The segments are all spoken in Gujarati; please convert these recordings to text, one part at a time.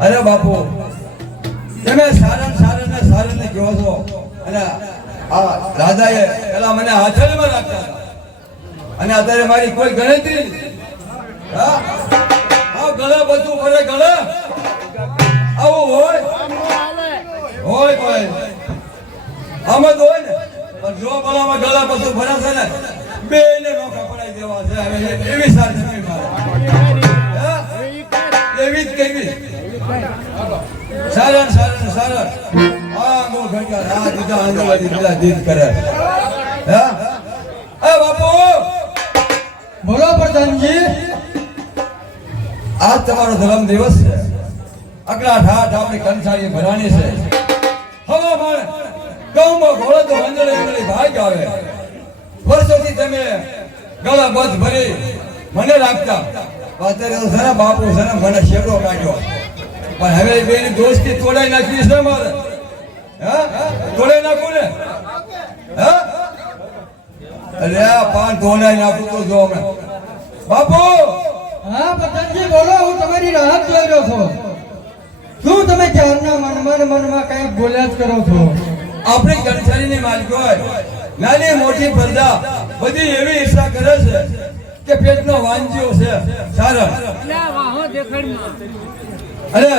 અરે બાપુ તમે સારન ને કહો છો અને આ રાજાએ પેલા મને હાથળીમાં રાખતા હતા અને અત્યારે મારી કોઈ ગણતરી હા ગળા બધું કરે ગળા આવું હોય ભાઈ આમ જ હોય ને પણ જો ગળામાં ગળા બધું ભરાશે ને બે ને નોખા પડાઈ દેવા છે એવી સારી એવી જ કેવી સારન આ ગો ઘંટા આ દીધા આંગળવાડી દીધા દીધ કરે હા એ બાપુ બોલો પ્રધાનજી આજ તમારો ધર્મ દિવસ છે અગલા ઠાઠ આપણી કંસારી ભરાણી છે હવામાન ગામમાં ઘોડો તો અંજળી ભાગ આવે વર્ષોથી તમે ગળા બધ ભરી મને રાખતા અત્યારે તો છે બાપુ છે ને મને શેડો કાઢ્યો પણ હવે બેની દોસ્તી તોડાઈ નાખવી છે મારે હા તોડાઈ નાખું ને હા અરે આ પાન તોડાઈ નાખું તો જો અમે બાપુ હા પ્રધાનજી બોલો હું તમારી રાહત જોઈ રહ્યો છું શું તમે ક્યારના મનમાં કઈ બોલ્યા જ કરો છો આપણી કંસારીની માલિક હોય નાની મોટી પ્રજા બધી એવી ઈચ્છા કરે છે કે પેટનો વાંજ્યો છે સારા અરે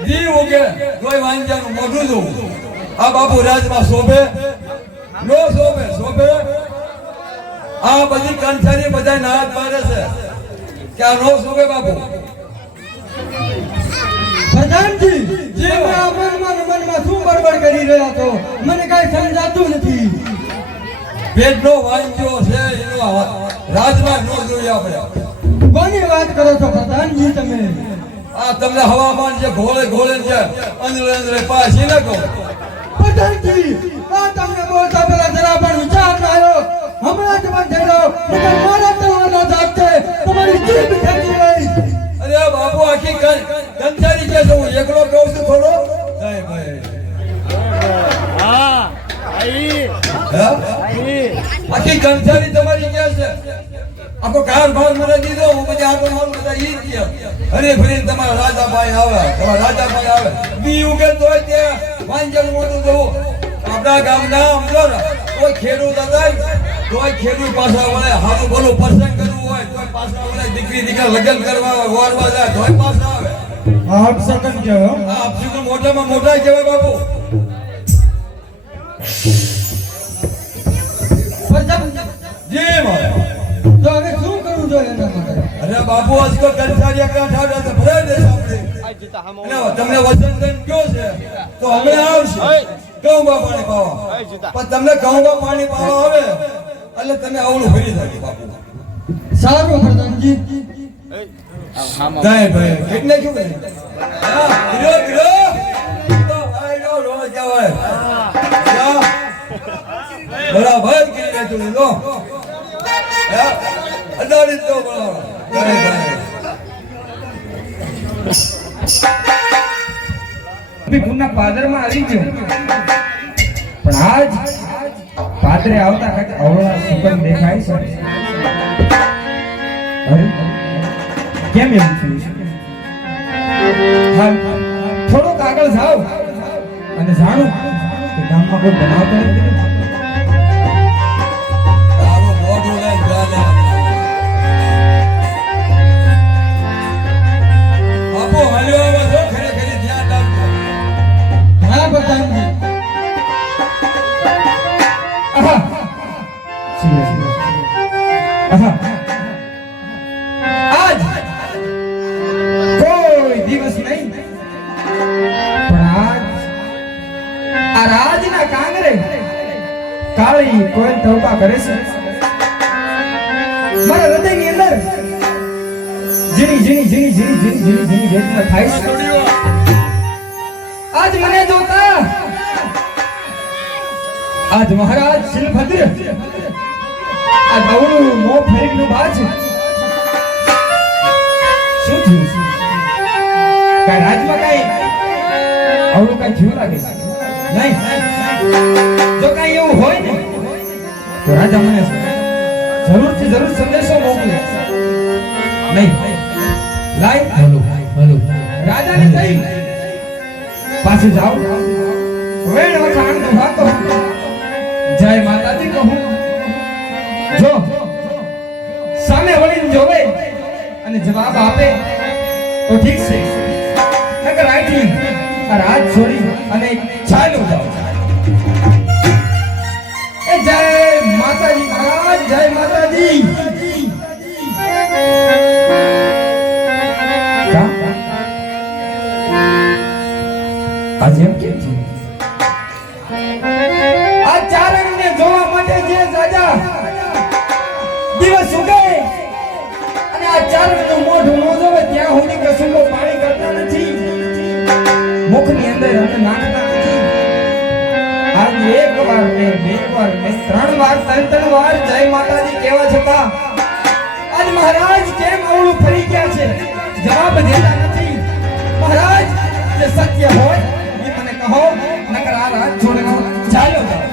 જી ઓકે કોઈ વાંજાનું મોઢું જોવું આ બાપુ રાજમાં શોભે નો શોભે આ બધી કંસારી બધા નાદ પાડે છે કે આ નો શોભે બાપુ પ્રધાનજી જે મનમાં શું બડબડ કરી રહ્યા છો મને કઈ સમજાતું નથી પેટનો વાંજ્યો છે એનો રાજમાં નો જોઈએ આપણે કોની વાત કરો છો પ્રધાનજી તમે આ તમને હવામાન જે ઘોળે છે અંદરે પાછી ન કહો પ્રધાનજી આ તમને બોલતા પેલા જરા પણ વિચાર ન આવ્યો હમણાં જ બંધ થઈ રહ્યો નકર મારા તળવાનો જાગ છે તમારી જીભ ખેંચી રહી અરે બાપુ આખી કંસારી કે હું એકલો કહું છું થોડો નહીં ભાઈ આખી કંસારી તમારી ક્યાં છે આખો કારભાર મને દીધો હું પછી આખો મારું બધા ઈ જ અરે ફરી તમારા રાજાભાઈ આવે બી ઉગે તોય તે વાંજલ મોટું જવું આપણા ગામના સમજો ને કોઈ ખેડૂત હતા તોય ખેડૂત પાછા વળે હારું બોલું પ્રસંગ કરવું હોય તોય પાછા વળે દીકરા લગ્ન કરવા હોય વોરવા જાય તોય પાછા આવે આપ સકન કહેવો આપ સકન મોટામાં મોટા કહેવાય બાપુ જી મારા તો હવે શું કરવું જોઈએ એના માટે અરે બાપુ આજકો કંસારી એકલા ઠાડા તો ભરાઈ દે આપણે તમને વચન દઈને કયો છે તો અમે આવશે ઘઉંમાં પાણી પાવા પણ તમને ઘઉંમાં પાણી પાવા આવે એટલે તમે આવડું ફરી થાય બાપુ સારું પ્રધાનજી જાય ભાઈ કેટલે શું કરે હા ગિરો તો ભાઈ નો રોજ આવે બરાબર કરી નાખ્યું લો અડાડી તો બરાબર પુના પાદરમાં આવી ગયો પણ આજ પાદરે આવતા કંઈક અવળા સુગંધ દેખાય છે અરે કેમ એવું થયું છે હાલ થોડોક આગળ જાઓ અને જાણો કે ગામમાં કોઈ બનાવતો નથી. તારું મોઢું લઈને ચાલે. બાપુ હલ્યો આવો છો, ખરેખર ધ્યાન રાખજો. હા પ્રધાનજી. આહા આહા આજ કોઈ દિવસ નહીં પણ આજ આ રાજના કાંગરે કાળી કોઈ તોપા કરે છે. મારા હૃદયની અંદર ઝીણી ઝીણી ઝીણી ઝીણી ઝીણી ઝીણી ઝીણી વેદના થાય છે. આજ મને જોતા આજ મહારાજ શિલભદ્ર આ ગૌનું મોં ફેરવીનું બાજ શું થયું? કઈ રાજમાં કઈ અવળું કઈ થયું લાગે છે? નહીં. જો કઈ એવું હોય ને તો રાજા મને જરૂરથી જરૂર સંદેશો મોકલે. નહીં લાય હલો હલો રાજાને થઈ પાસે જાઓ, વેણ વખાણ તો વાતો જય માતાજી કહું. જો સામે વળીને જોવે અને જવાબ આપે તો ઠીક છે, નકર આઈથી આ રાત છોડી અને ચાલ્યો જાઓ. એ જય માતાજી મહારાજ, જય માતાજી. આજે એમ કેમ છે? આ ચારણને જોવા માટે જે રાજા દિવસ ઉગે અને આ ચારણનું મોઢું ન જોવે ત્યાં સુધી કસુંબો પાણી કરતા નથી, મુખની અંદર અન્ન નાખતા નથી. આજ એક વાર ને બે વાર ને ત્રણ વાર ત્રણ વાર જય માતાજી કહેવા છતાં આજ મહારાજ કેમ અવળું ફરી ગયા છે? જવાબ દેતા નથી. મહારાજ જે સત્ય હોય એ મને કહો, નકર આ રાત છોડીને ચાલ્યો જાઓ.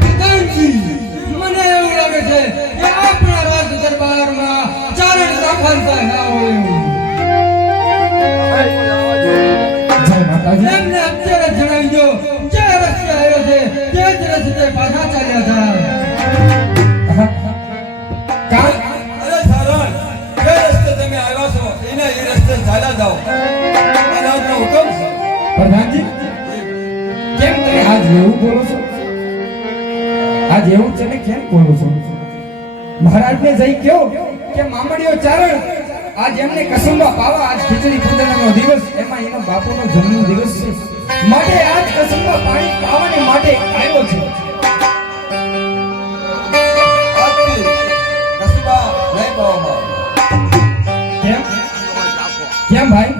પ્રધાનજી, મને એવું લાગે છે કે આપણા રાજ દરબારમાં ચારણ દાખલ ના હોય. જય માતાજી. એમને અત્યારે જણાવી દો, જે રસ્તે આવ્યો છે તે જ રસ્તે પાછા ચાલ્યા જાય. કાં અરે સારણ, જે રસ્તે તમે આવ્યા છો એને એ રસ્તે ચાલ્યા જાઓ. આ રાજનો હુકમ છે. પ્રધાનજી કેમ તમે આજ એવું બોલો છો? આજ એવું છે ને કેમ બોલો છો? મહારાજને જઈ કહો કે મામડીઓ ચારણ આજ એમને કસુંબા પાવા, આજ ખીચડી પૂજનનો દિવસ, એમાં એનો બાપુનો જન્મ દિવસ છે, માટે આજ કસુંબા પાણી પાવાને માટે આવ્યો છે. આજથી કસબા નહીં પાવામાં આવે. કેમ કેમ ભાઈ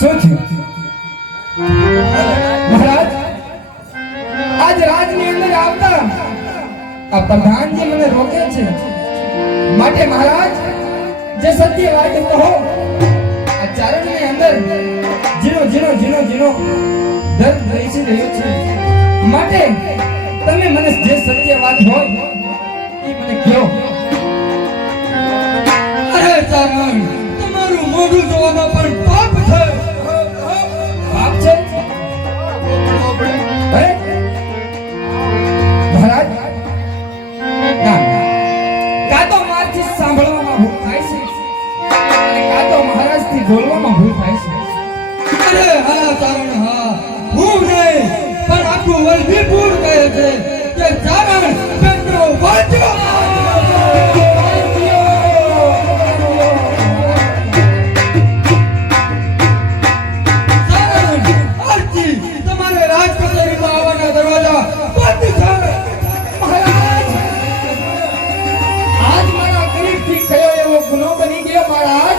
શું થયું? મહારાજ આજ રાજની અંદર આવતા આ પ્રધાનજી મને રોકે છે, માટે મહારાજ જે સત્ય વાત કહો. આ ચારણની અંદર જીનો જીનો જીનો જીનો દર્દ રહી રહ્યો છે, માટે તમે મને જે સત્ય વાત હોય એ મને કહો. અરે ચારણ, તમારું મોઢું જોવામાં પણ પાપ છે. પાપ છે? હે? મહારાજ ના, કાં તો મારથી સાંભળવામાં ભૂલ થાય છે અને કાં તો મહારાજથી બોલવામાં ભૂલ થાય છે. અરે હા ચારણ, હા, હું નહીં પણ આખું વલભીપુર કહે છે કે ચારણ પેટનો વાંચો. તમારે રાજ કચેરીમાં આવવાના દરવાજા બંધ છે. મહારાજ આજ મારા ગરીબથી કયો એવો ગુનો બની ગયો મહારાજ?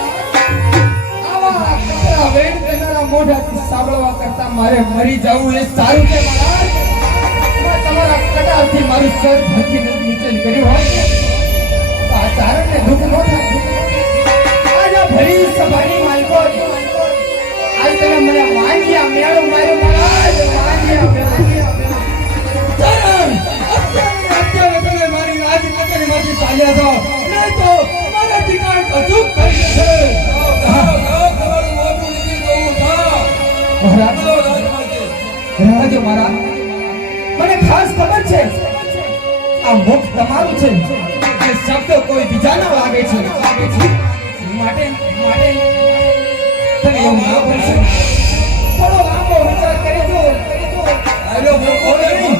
આવા કચરા વેણ કરનારા મોઢાથી સાંભળવા કરતા મારે મરી જવું એ સારું છે મહારાજ. મેં તમારા કટારથી મારું સર ધરતી નીચે કર્યું હોય તો આ ચારણને દુઃખ ન થાય. આજ આ ભરી સભાની માલિકો આજ તમે મને વાંગ્યા મેળો માર્યો મહારાજ, વાંગ્યા મેળો. ચારણ, અત્યારે તમે મારી રાજ કચેરીમાંથી ચાલ્યા જાઓ, નહીં તો મારાથી કાંઈક અચૂક થઈ જશે. મારા, મને ખાસ ખબર છે આ મુખ તમારું છે, એ શબ્દ કોઈ બીજાનો લાગે છે, માટે તમે એવું ના બોલશો. થોડો લાંબો વિચાર કરી દો. આવ્યો મોકો નહીં.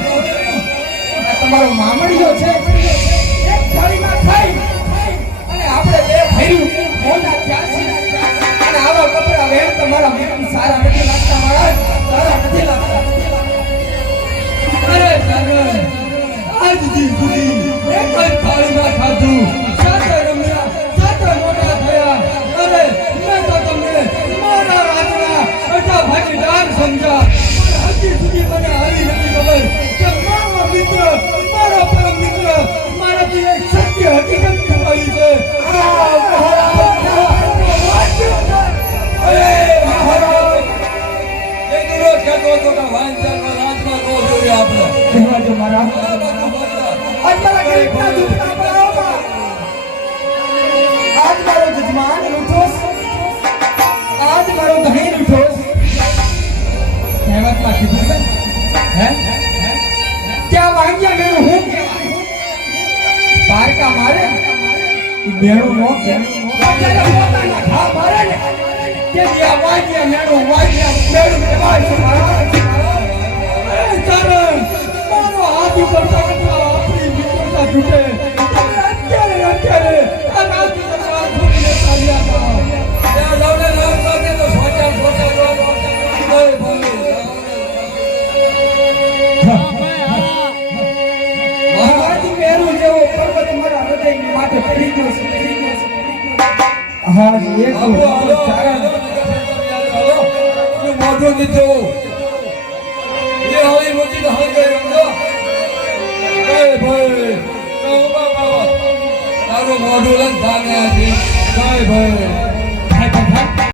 આ તમારો મામડિયો છે, એક થાળીમાં ખાઈ અને આપણે બે ભર્યું મોઢા થયા છીએ. અને આવા કપડા વેર તમારા મુખથી સારા નથી લાગતા મહારાજ, સારા નથી લાગતા. અરે સાગર, આજ દી સુધી એક જ થાળીમાં ખાધું, સાથે રમ્યા, સાથે મોટા થયા. અરે મેં તો તમને મારા રાજના બધા ભાગીદાર સમજ્યા, પણ હજી સુધી મને આવી નથી ખબર કે મારો મિત્ર, મારો પરમ મિત્ર મારાથી એક સત્ય હકીકત છુપાવી છે. અરે મહારાજ, એ દુરો કહેતો હતો કે વાંચનમાં રાજમાં તો જોઈએ આપણે. કહેવા જો મારા, આ બધું બદલા. આજ મારા ગરીબના દુઃખના પડાવમાં આજ મારો જજમાન લૂંટોસ, આજ મારો ધણી લૂંટોસ. કહેવતમાં કીધું છે હે, ત્યાં વાંગ્યા મેળું હું પારકા મારે ઈ મેળું નો કે જ્યારે પોતાના ઘા મારે ને કે આ વાંગ્યા મેળું કહેવાય છે મારા. અરે સાગર, મારો હાથ ઉપર પકડતા આપણી મિત્રતા તૂટે. તમે અત્યારે આ રાજકીય છોડીને ચાલ્યા જાઓ. ત્યાં જાઓને નામ સાથે તો સોચા જો. જય ભોલે. આજ મેરું જેવો પર્વત મારા હૃદયની માથે પડી ગયો છે. આજ એક આપણો હાલો, ચારણ હાલો. તું મોઢું નીચે હો. એ હાલી મૂકી તો હાલ ગઈ સમજો. જય ભોલે. તો ઉભા બાવા. તારું મોઢું લઈને ભાગે આજે. જય ભોલે.